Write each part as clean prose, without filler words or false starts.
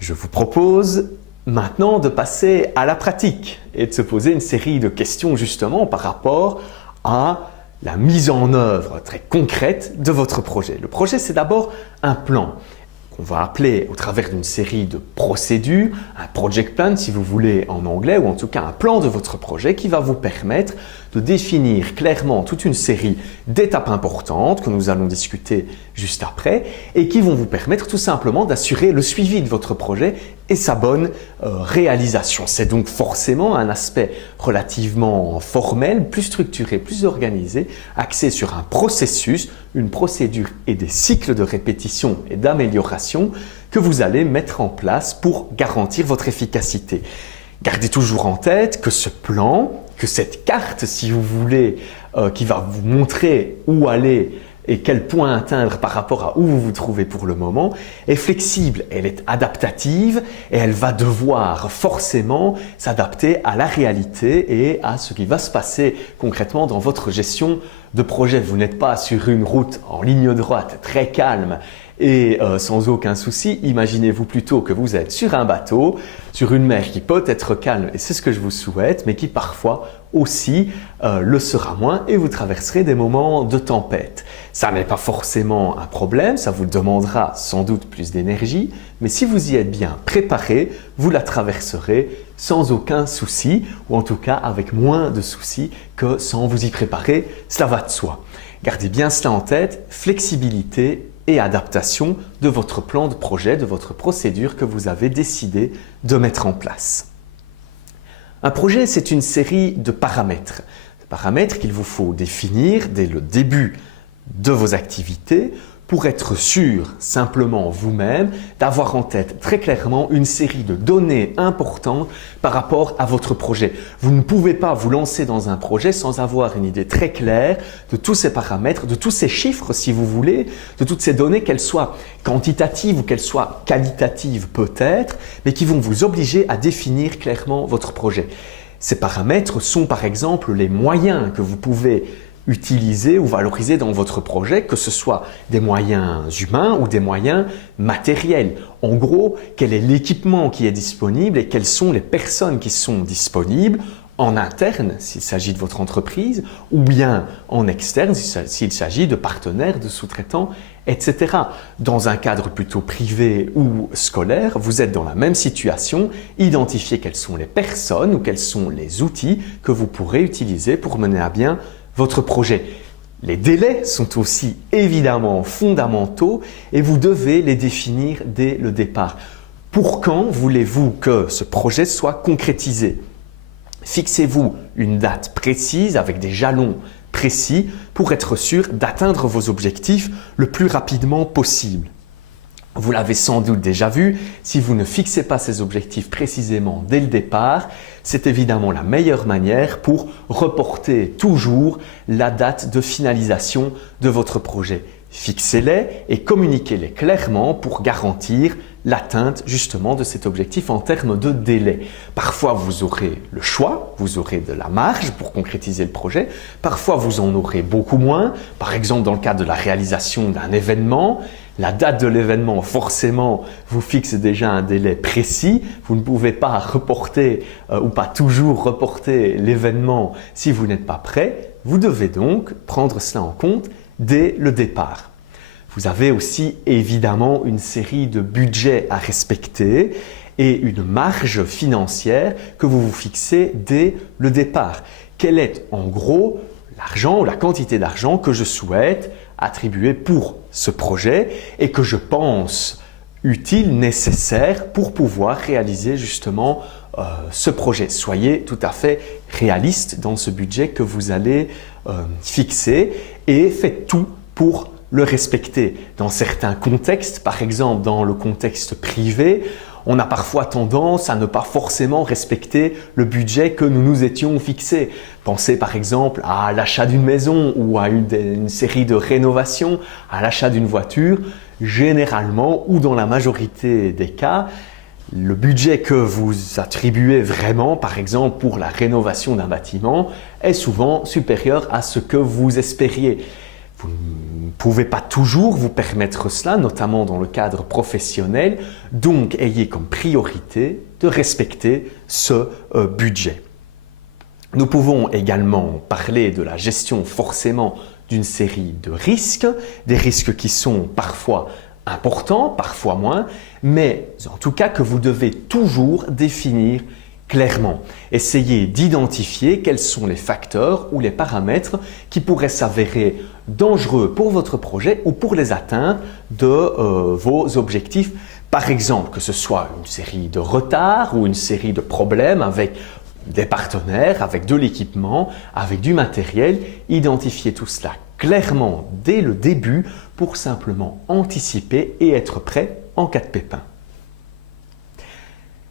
Je vous propose maintenant de passer à la pratique et de se poser une série de questions justement par rapport à la mise en œuvre très concrète de votre projet. Le projet, c'est d'abord un plan qu'on va appeler au travers d'une série de procédures, un project plan si vous voulez en anglais, ou en tout cas un plan de votre projet qui va vous permettre de définir clairement toute une série d'étapes importantes que nous allons discuter juste après et qui vont vous permettre tout simplement d'assurer le suivi de votre projet et sa bonne réalisation. C'est donc forcément un aspect relativement formel, plus structuré, plus organisé, axé sur un processus, une procédure et des cycles de répétition et d'amélioration que vous allez mettre en place pour garantir votre efficacité. Gardez toujours en tête que ce plan, que cette carte, si vous voulez, qui va vous montrer où aller et quel point atteindre par rapport à où vous vous trouvez pour le moment, est flexible, elle est adaptative et elle va devoir forcément s'adapter à la réalité et à ce qui va se passer concrètement dans votre gestion de projet. Vous n'êtes pas sur une route en ligne droite très calme et sans aucun souci. Imaginez-vous plutôt que vous êtes sur un bateau, sur une mer qui peut être calme, et c'est ce que je vous souhaite, mais qui parfois aussi le sera moins et vous traverserez des moments de tempête. Ça n'est pas forcément un problème, ça vous demandera sans doute plus d'énergie, mais si vous y êtes bien préparé, vous la traverserez sans aucun souci, ou en tout cas avec moins de soucis que sans vous y préparer, cela va de soi. Gardez bien cela en tête, flexibilité et adaptation de votre plan de projet, de votre procédure que vous avez décidé de mettre en place. Un projet, c'est une série de paramètres. Paramètres qu'il vous faut définir dès le début de vos activités pour être sûr simplement vous-même d'avoir en tête très clairement une série de données importantes par rapport à votre projet. Vous ne pouvez pas vous lancer dans un projet sans avoir une idée très claire de tous ces paramètres, de tous ces chiffres si vous voulez, de toutes ces données, qu'elles soient quantitatives ou qu'elles soient qualitatives peut-être, mais qui vont vous obliger à définir clairement votre projet. Ces paramètres sont par exemple les moyens que vous pouvez utiliser ou valoriser dans votre projet, que ce soit des moyens humains ou des moyens matériels. En gros, quel est l'équipement qui est disponible et quelles sont les personnes qui sont disponibles en interne s'il s'agit de votre entreprise ou bien en externe s'il s'agit de partenaires, de sous-traitants, etc. Dans un cadre plutôt privé ou scolaire, vous êtes dans la même situation, identifiez quelles sont les personnes ou quels sont les outils que vous pourrez utiliser pour mener à bien votre projet. Les délais sont aussi évidemment fondamentaux et vous devez les définir dès le départ. Pour quand voulez-vous que ce projet soit concrétisé? Fixez-vous une date précise avec des jalons précis pour être sûr d'atteindre vos objectifs le plus rapidement possible. Vous l'avez sans doute déjà vu, si vous ne fixez pas ces objectifs précisément dès le départ, c'est évidemment la meilleure manière pour reporter toujours la date de finalisation de votre projet. Fixez-les et communiquez-les clairement pour garantir l'atteinte justement de cet objectif en termes de délai. Parfois, vous aurez le choix, vous aurez de la marge pour concrétiser le projet. Parfois, vous en aurez beaucoup moins. Par exemple, dans le cadre de la réalisation d'un événement, la date de l'événement, forcément, vous fixe déjà un délai précis. Vous ne pouvez pas reporter ou pas toujours reporter l'événement si vous n'êtes pas prêt. Vous devez donc prendre cela en compte dès le départ. Vous avez aussi évidemment une série de budgets à respecter et une marge financière que vous vous fixez dès le départ. Quel est en gros l'argent ou la quantité d'argent que je souhaite attribuer pour ce projet et que je pense utile, nécessaire pour pouvoir réaliser justement ce projet. Soyez tout à fait réaliste dans ce budget que vous allez fixer et faites tout pour le respecter. Dans certains contextes, par exemple dans le contexte privé, on a parfois tendance à ne pas forcément respecter le budget que nous nous étions fixés. Pensez par exemple à l'achat d'une maison ou à une série de rénovations, à l'achat d'une voiture. Généralement ou dans la majorité des cas, le budget que vous attribuez vraiment, par exemple pour la rénovation d'un bâtiment, est souvent supérieur à ce que vous espériez. Vous ne pouvez pas toujours vous permettre cela, notamment dans le cadre professionnel, donc ayez comme priorité de respecter ce budget. Nous pouvons également parler de la gestion forcément d'une série de risques, des risques qui sont parfois importants, parfois moins, mais en tout cas que vous devez toujours définir clairement. Essayez d'identifier quels sont les facteurs ou les paramètres qui pourraient s'avérer dangereux pour votre projet ou pour les atteintes de vos objectifs. Par exemple, que ce soit une série de retards ou une série de problèmes avec des partenaires, avec de l'équipement, avec du matériel. Identifiez tout cela clairement dès le début pour simplement anticiper et être prêt en cas de pépin.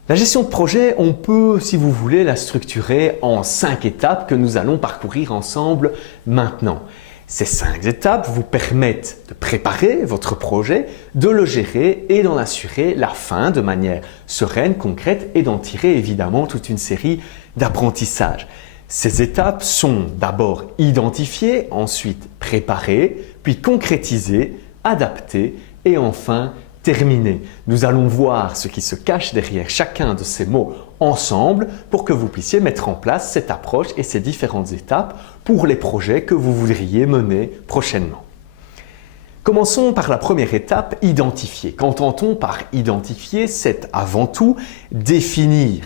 La gestion de projet, on peut, si vous voulez, la structurer en 5 étapes que nous allons parcourir ensemble maintenant. Ces 5 étapes vous permettent de préparer votre projet, de le gérer et d'en assurer la fin de manière sereine, concrète et d'en tirer évidemment toute une série d'apprentissages. Ces étapes sont d'abord identifiées, ensuite préparées, puis concrétisées, adaptées et enfin terminées. Nous allons voir ce qui se cache derrière chacun de ces mots ensemble pour que vous puissiez mettre en place cette approche et ces différentes étapes pour les projets que vous voudriez mener prochainement. Commençons par la première étape, identifier. Qu'entend-on par identifier? C'est avant tout définir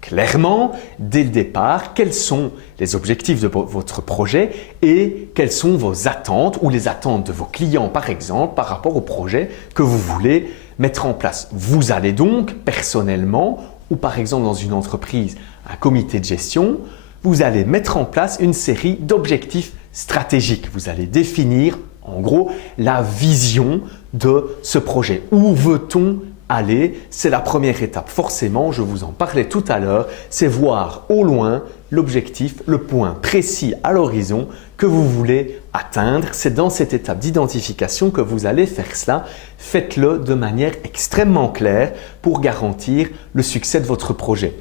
clairement, dès le départ, quels sont les objectifs de votre projet et quelles sont vos attentes ou les attentes de vos clients par exemple par rapport au projet que vous voulez mettre en place. Vous allez donc personnellement ou par exemple dans une entreprise, un comité de gestion, vous allez mettre en place une série d'objectifs stratégiques. Vous allez définir en gros la vision de ce projet. Où veut-on aller? C'est la première étape. Forcément, je vous en parlais tout à l'heure, c'est voir au loin l'objectif, le point précis à l'horizon que vous voulez atteindre. C'est dans cette étape d'identification que vous allez faire cela. Faites-le de manière extrêmement claire pour garantir le succès de votre projet.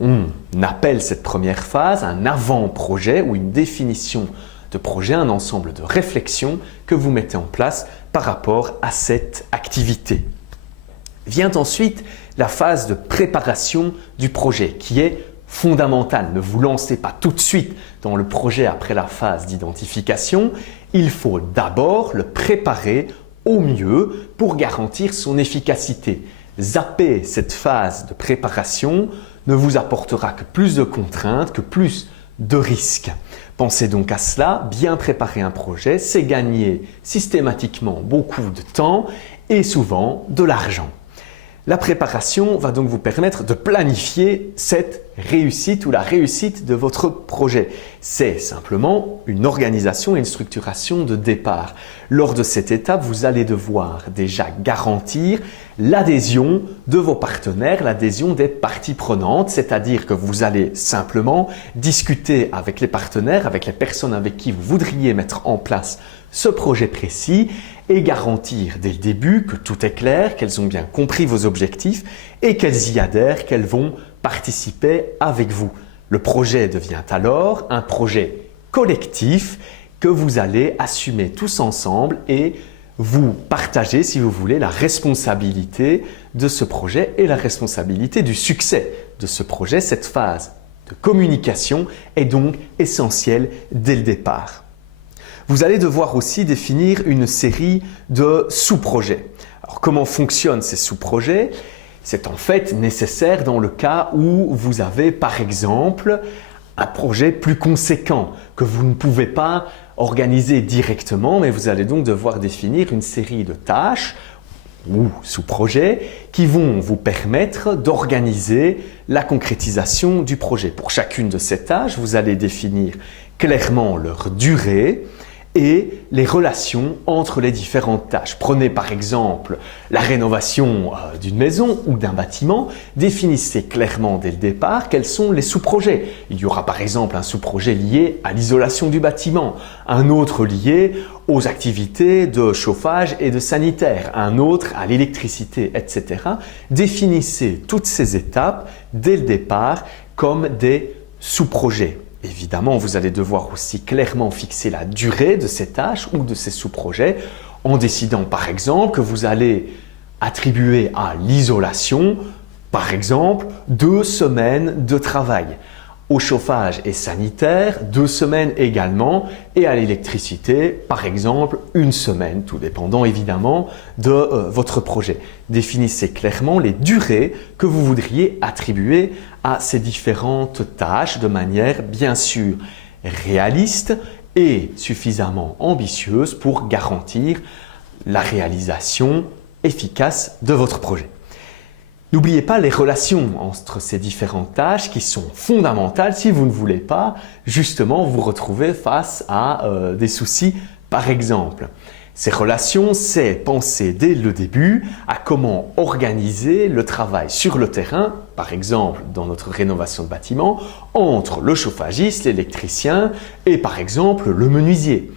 On appelle cette première phase un avant-projet ou une définition de projet, un ensemble de réflexions que vous mettez en place par rapport à cette activité. Vient ensuite la phase de préparation du projet qui est fondamentale. Ne vous lancez pas tout de suite dans le projet après la phase d'identification. Il faut d'abord le préparer au mieux pour garantir son efficacité. Zapper cette phase de préparation ne vous apportera que plus de contraintes, que plus de risques. Pensez donc à cela, bien préparer un projet, c'est gagner systématiquement beaucoup de temps et souvent de l'argent. La préparation va donc vous permettre de planifier cette réussite ou la réussite de votre projet. C'est simplement une organisation et une structuration de départ. Lors de cette étape, vous allez devoir déjà garantir l'adhésion de vos partenaires, l'adhésion des parties prenantes, c'est-à-dire que vous allez simplement discuter avec les partenaires, avec les personnes avec qui vous voudriez mettre en place ce projet précis et garantir dès le début que tout est clair, qu'elles ont bien compris vos objectifs et qu'elles y adhèrent, qu'elles vont participer avec vous. Le projet devient alors un projet collectif que vous allez assumer tous ensemble et vous partagez, si vous voulez, la responsabilité de ce projet et la responsabilité du succès de ce projet. Cette phase de communication est donc essentielle dès le départ. Vous allez devoir aussi définir une série de sous-projets. Alors, comment fonctionnent ces sous-projets? C'est en fait nécessaire dans le cas où vous avez par exemple un projet plus conséquent que vous ne pouvez pas organiser directement, mais vous allez donc devoir définir une série de tâches ou sous-projets qui vont vous permettre d'organiser la concrétisation du projet. Pour chacune de ces tâches, vous allez définir clairement leur durée et les relations entre les différentes tâches. Prenez par exemple la rénovation d'une maison ou d'un bâtiment. Définissez clairement dès le départ quels sont les sous-projets. Il y aura par exemple un sous-projet lié à l'isolation du bâtiment, un autre lié aux activités de chauffage et de sanitaire, un autre à l'électricité, etc. Définissez toutes ces étapes dès le départ comme des sous-projets. Évidemment, vous allez devoir aussi clairement fixer la durée de ces tâches ou de ces sous-projets en décidant par exemple que vous allez attribuer à l'isolation, par exemple, 2 semaines de travail. Au chauffage et sanitaire, 2 semaines également, et à l'électricité, par exemple, 1 semaine, tout dépendant évidemment de votre projet. Définissez clairement les durées que vous voudriez attribuer à ces différentes tâches de manière bien sûr réaliste et suffisamment ambitieuse pour garantir la réalisation efficace de votre projet. N'oubliez pas les relations entre ces différentes tâches qui sont fondamentales si vous ne voulez pas justement vous retrouver face à des soucis par exemple. Ces relations, c'est penser dès le début à comment organiser le travail sur le terrain, par exemple dans notre rénovation de bâtiment, entre le chauffagiste, l'électricien et par exemple le menuisier.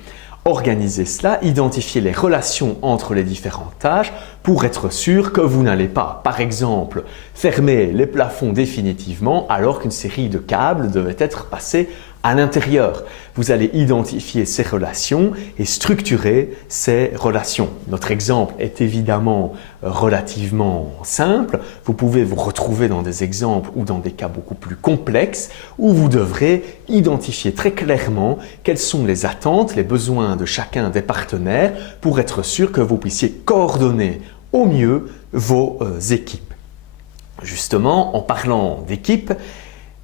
Organisez cela, identifiez les relations entre les différentes tâches pour être sûr que vous n'allez pas, par exemple, fermer les plafonds définitivement alors qu'une série de câbles devait être passés à l'intérieur. Vous allez identifier ces relations et structurer ces relations. Notre exemple est évidemment relativement simple. Vous pouvez vous retrouver dans des exemples ou dans des cas beaucoup plus complexes où vous devrez identifier très clairement quelles sont les attentes, les besoins de chacun des partenaires pour être sûr que vous puissiez coordonner au mieux vos équipes. Justement, en parlant d'équipe,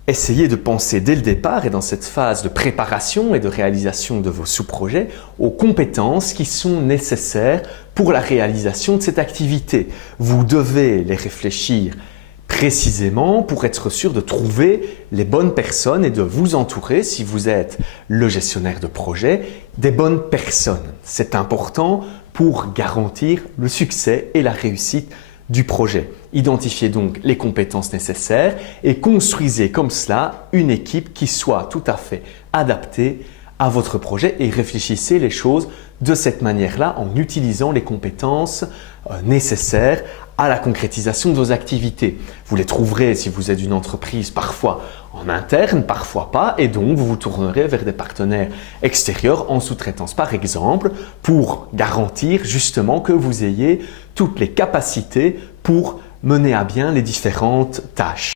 essayez de penser dès le départ et dans cette phase de préparation et de réalisation de vos sous-projets aux compétences qui sont nécessaires pour la réalisation de cette activité. Vous devez les réfléchir précisément pour être sûr de trouver les bonnes personnes et de vous entourer, si vous êtes le gestionnaire de projet, des bonnes personnes. C'est important pour garantir le succès et la réussite du projet. Identifiez donc les compétences nécessaires et construisez comme cela une équipe qui soit tout à fait adaptée à votre projet et réfléchissez les choses de cette manière-là en utilisant les compétences nécessaires à la concrétisation de vos activités. Vous les trouverez si vous êtes une entreprise parfois en interne, parfois pas et donc vous vous tournerez vers des partenaires extérieurs en sous-traitance par exemple pour garantir justement que vous ayez toutes les capacités pour mener à bien les différentes tâches.